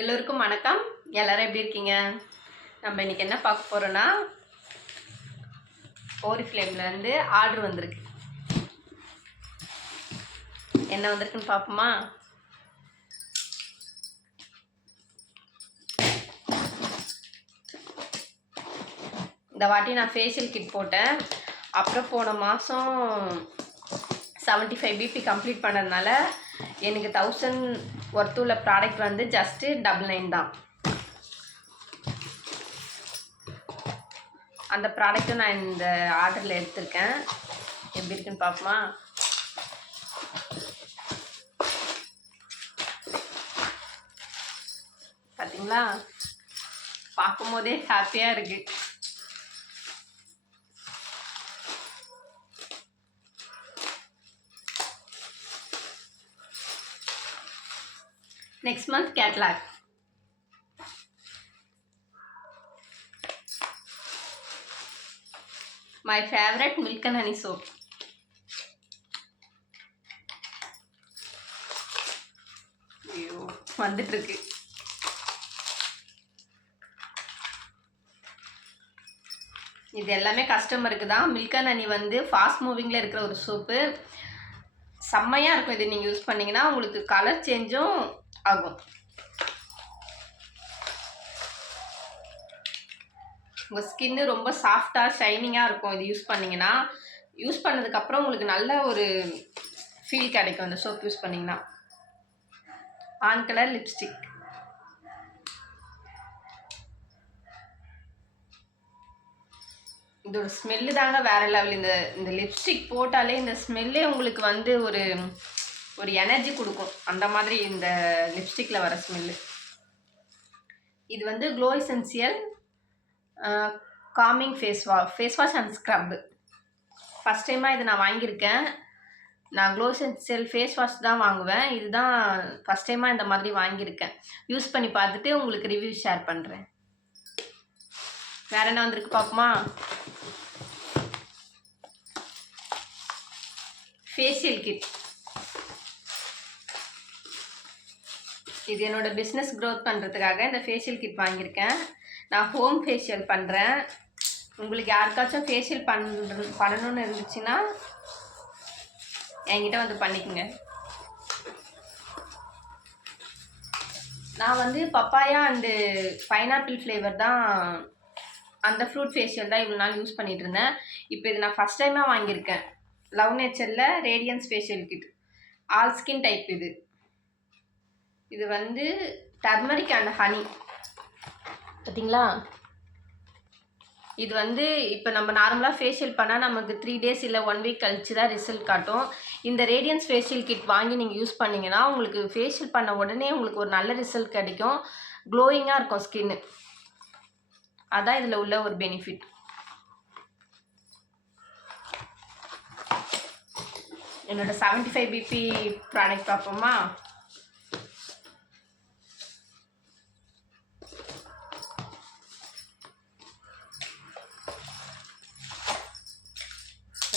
எல்லோருக்கும் வணக்கம். எல்லாரும் எப்படி இருக்கீங்க? நம்ம இன்னைக்கு என்ன பார்க்க போறோம்னா, ஓரிஃப்ளேம்ல இருந்து ஆர்டர் வந்திருக்கு. என்ன வந்திருக்குன்னு பார்ப்போமா? இந்த வாட்டி நான் ஃபேஷியல் கிட் போட்டேன். அப்புறம் போன மாதம் 75 பிபி கம்ப்ளீட் பண்ணதுனால எனக்கு 1000 ஒர்த்து உள்ள ப்ராடக்ட் வந்து ஜஸ்ட்டு 99 தான். அந்த ப்ராடக்ட்டும் நான் இந்த ஆர்டரில் எடுத்திருக்கேன். எப்படி இருக்குன்னு பார்ப்போமா? பார்த்தீங்களா? பார்க்கும் போதே ஹாப்பியாக இருக்கு. Next month catalog. My favorite milk and honey soap. ஐயோ வந்துட்டு இருக்கு. இது எல்லாமே கஸ்டமருக்கு தான். மில்க் அண்ட் ஹனி வந்து ஃபாஸ்ட் மூவிங்கில் இருக்கிற ஒரு சோப்பு. செம்மையாக இருக்கும். இது நீங்கள் யூஸ் பண்ணிங்கன்னா உங்களுக்கு கலர் சேஞ்சும் ஆகும். உங்கள் ஸ்கின்னு ரொம்ப சாஃப்டாக ஷைனிங்காக இருக்கும். இது யூஸ் பண்ணிங்கன்னா, யூஸ் பண்ணதுக்கப்புறம் உங்களுக்கு நல்ல ஒரு ஃபீல் கிடைக்கும் இந்த சோப் யூஸ் பண்ணிங்கன்னா. On colour lipstick. இதோட ஸ்மெல்லு தாங்க வேறு லெவல். இந்த லிப்ஸ்டிக் போட்டாலே இந்த ஸ்மெல்லே உங்களுக்கு வந்து ஒரு எனர்ஜி கொடுக்கும். அந்த மாதிரி இந்த லிப்ஸ்டிக்கில் வர ஸ்மெல்லு. இது வந்து glow essential calming face wash and scrub. First டைமாக இது நான் வாங்கியிருக்கேன். நான் க்ளோ எசென்சியல் ஃபேஸ் வாஷ் தான் வாங்குவேன். இதுதான் ஃபஸ்ட் டைமாக இந்த மாதிரி வாங்கியிருக்கேன். யூஸ் பண்ணி பார்த்துட்டு உங்களுக்கு ரிவ்யூ ஷேர் பண்ணுறேன். வேறு என்ன வந்திருக்கு பார்ப்போமா? Facial kit. இது என்னோட பிஸ்னஸ் க்ரோத் பண்ணுறதுக்காக இந்த ஃபேஷியல் கிட் வாங்கியிருக்கேன். நான் ஹோம் ஃபேஷியல் பண்ணுறேன். உங்களுக்கு யாருக்காச்சும் ஃபேஷியல் பண்ணணும்னு இருந்துச்சுன்னா என்கிட்ட வந்து பண்ணிக்கோங்க. நான் வந்து பப்பாயா அண்டு பைனாப்பிள் ஃப்ளேவர் தான், அந்த ஃப்ரூட் ஃபேஷியல் தான் இவ்வளோ நாள் யூஸ் பண்ணிகிட்டு இருந்தேன். இப்போ இது நான் ஃபஸ்ட் டைமாக வாங்கியிருக்கேன். லவ் நேச்சரில் radiance facial kit. All skin type. இது வந்து டர்மரிக் அண்ட் ஹனி. பார்த்தீங்களா? இது வந்து இப்போ நம்ம நார்மலாக ஃபேஷியல் பண்ணால் நமக்கு 3 days இல்லை 1 week கழிச்சு தான் ரிசல்ட் காட்டும். இந்த ரேடியன்ஸ் ஃபேஷியல் கிட் வாங்கி நீங்கள் யூஸ் பண்ணிங்கன்னா உங்களுக்கு ஃபேஷியல் பண்ண உடனே உங்களுக்கு ஒரு நல்ல ரிசல்ட் கிடைக்கும். க்ளோயிங்காக இருக்கும் ஸ்கின்னு. அதான் இதில் உள்ள ஒரு பெனிஃபிட். என்னோட 75 பிபி ப்ராடக்ட் பார்ப்போமா?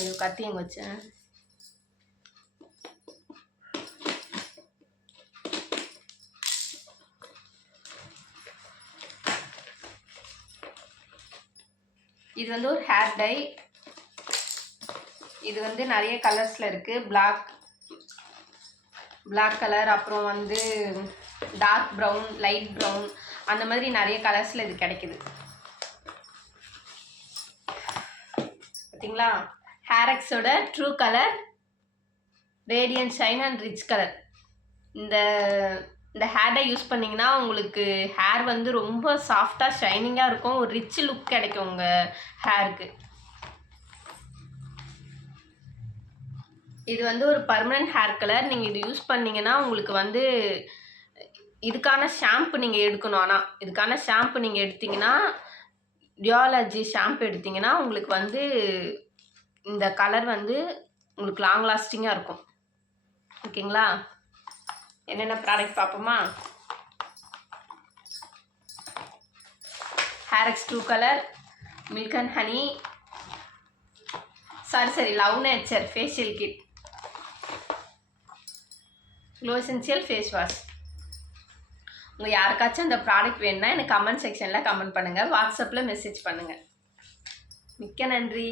ஐயோ கத்தி எங்கே வச்சேன்? இது வந்து ஒரு ஹேர் டை. இது வந்து நிறைய கலர்ஸில் இருக்குது. பிளாக் கலர், அப்புறம் வந்து டார்க் ப்ரௌன், லைட் ப்ரௌன், அந்த மாதிரி நிறைய கலர்ஸில் இது கிடைக்குது. பார்த்தீங்களா? ஹேரெக்ஸோட true colour, radiant shine and rich colour. இந்த ஹேர் டை யூஸ் பண்ணிங்கன்னா உங்களுக்கு ஹேர் வந்து ரொம்ப சாஃப்டாக ஷைனிங்காக இருக்கும். ஒரு ரிச் லுக் கிடைக்கும் உங்கள் ஹேருக்கு. இது வந்து ஒரு பர்மனெண்ட் ஹேர் கலர். நீங்கள் இது யூஸ் பண்ணிங்கன்னா உங்களுக்கு வந்து இதுக்கான ஷாம்பு நீங்கள் எடுக்கணும். ஆனால் இதுக்கான ஷாம்பு நீங்கள் எடுத்திங்கன்னா, டியாலஜி ஷாம்பு எடுத்திங்கன்னா உங்களுக்கு வந்து இந்த கலர் வந்து உங்களுக்கு லாங் லாஸ்டிங்காக இருக்கும். ஓகேங்களா? என்னென்ன ப்ராடக்ட் பார்ப்போமா? Hairex true colour, milk and honey, love nature facial kit, glow essential face wash. உங்கள் யாருக்காச்சும் அந்த ப்ராடக்ட் வேணும்னா எனக்கு கமெண்ட் செக்ஷனில் கமெண்ட் பண்ணுங்கள், வாட்ஸ்அப்பில் மெசேஜ் பண்ணுங்கள். மிக்க நன்றி.